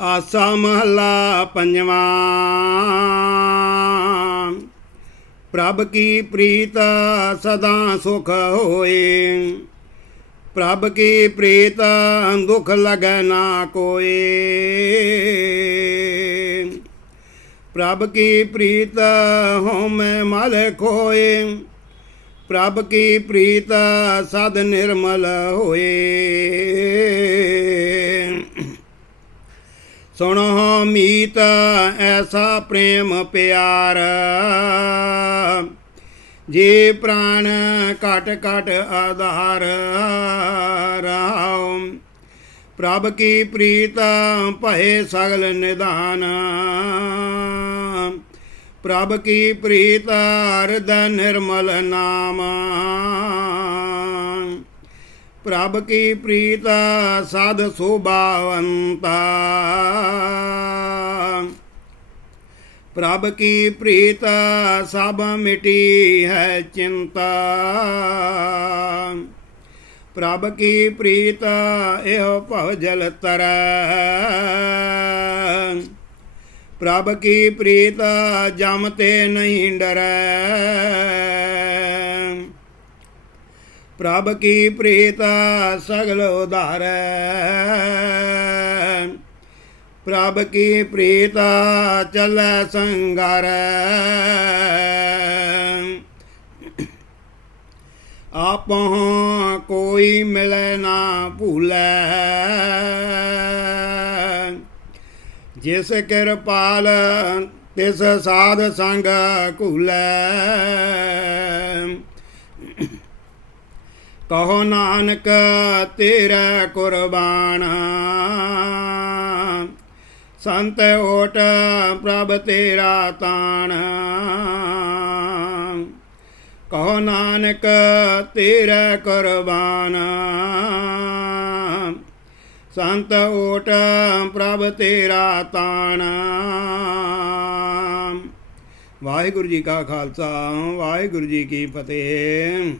ਆਸਾ ਮਹਲਾ ਪੰਜਵਾਂ। ਪ੍ਰਭ ਕੀ ਪ੍ਰੀਤ ਸਦਾ ਸੁਖ ਹੋਏ। ਪ੍ਰਭ ਕੀ ਪ੍ਰੀਤ ਦੁਖ ਲਗੈ ਨਾ ਕੋਏ। ਪ੍ਰਭ ਕੀ ਪ੍ਰੀਤ ਹੋਮੈ ਮਲ ਖੋਏ। ਪ੍ਰਭ ਕੀ ਪ੍ਰੀਤ ਸਦ ਨਿਰਮਲ ਹੋਏ। ਸੁਣੋ ਮੀਤ, ਐਸਾ ਪ੍ਰੇਮ ਪਿਆਰ। ਜੇ ਪ੍ਰਾਣ ਘਟ ਘਟ ਆਧਾਰ ਰਾਮ ਪ੍ਰਭ ਕੀ ਪ੍ਰੀਤ, ਭਏ ਸਗਲ ਨਿਦਾਨ ਪ੍ਰਭ ਕੀ ਪ੍ਰੀਤ, ਹਿਰਦੈ ਨਿਰਮਲ ਨਾਮ। ਪ੍ਰਭ ਕੀ ਪ੍ਰੀਤ ਸਾਧ ਸੁਭਾਵੰਤਾ। ਪ੍ਰਭ ਕੀ ਪ੍ਰੀਤ ਸਭ ਮਿਟੀ ਹੈ ਚਿੰਤਾ। ਪ੍ਰਭ ਕੀ ਪ੍ਰੀਤ ਇਹੋ ਭਵ ਜਲ ਤਰ। ਪ੍ਰਭ ਕੀ ਪ੍ਰੀਤ ਜਮ ਤੇ ਨਹੀਂ ਡਰੈ। ਪ੍ਰਭ ਕੀ ਪ੍ਰੀਤ ਸਗਲ ਉਧਾਰੈ। ਪ੍ਰਭ ਕੀ ਪ੍ਰੀਤ ਚੱਲੈ ਸੰਗਾਰੈ। ਆਪਹੁ ਕੋਈ ਮਿਲੈ ਨਾ ਭੂਲੈ। ਜਿਸ ਕਿਰਪਾਲ ਤਿਸ ਸਾਧ ਸੰਗ ਘੂਲੈ। ਕਹੋ ਨਾਨਕ, ਤੇਰਾ ਕੁਰਬਾਨ। ਸੰਤ ਓਟ, ਪ੍ਰਭ ਤੇਰਾ ਤਾਣ। ਕਹੋ ਨਾਨਕ, ਤੇਰਾ ਕੁਰਬਾਨ। ਸੰਤ ਓਟ, ਪ੍ਰਭ ਤੇਰਾ ਤਾਣ। ਵਾਹਿਗੁਰੂ ਜੀ ਕਾ ਖਾਲਸਾ, ਵਾਹਿਗੁਰੂ ਜੀ ਕੀ ਫਤਿਹ।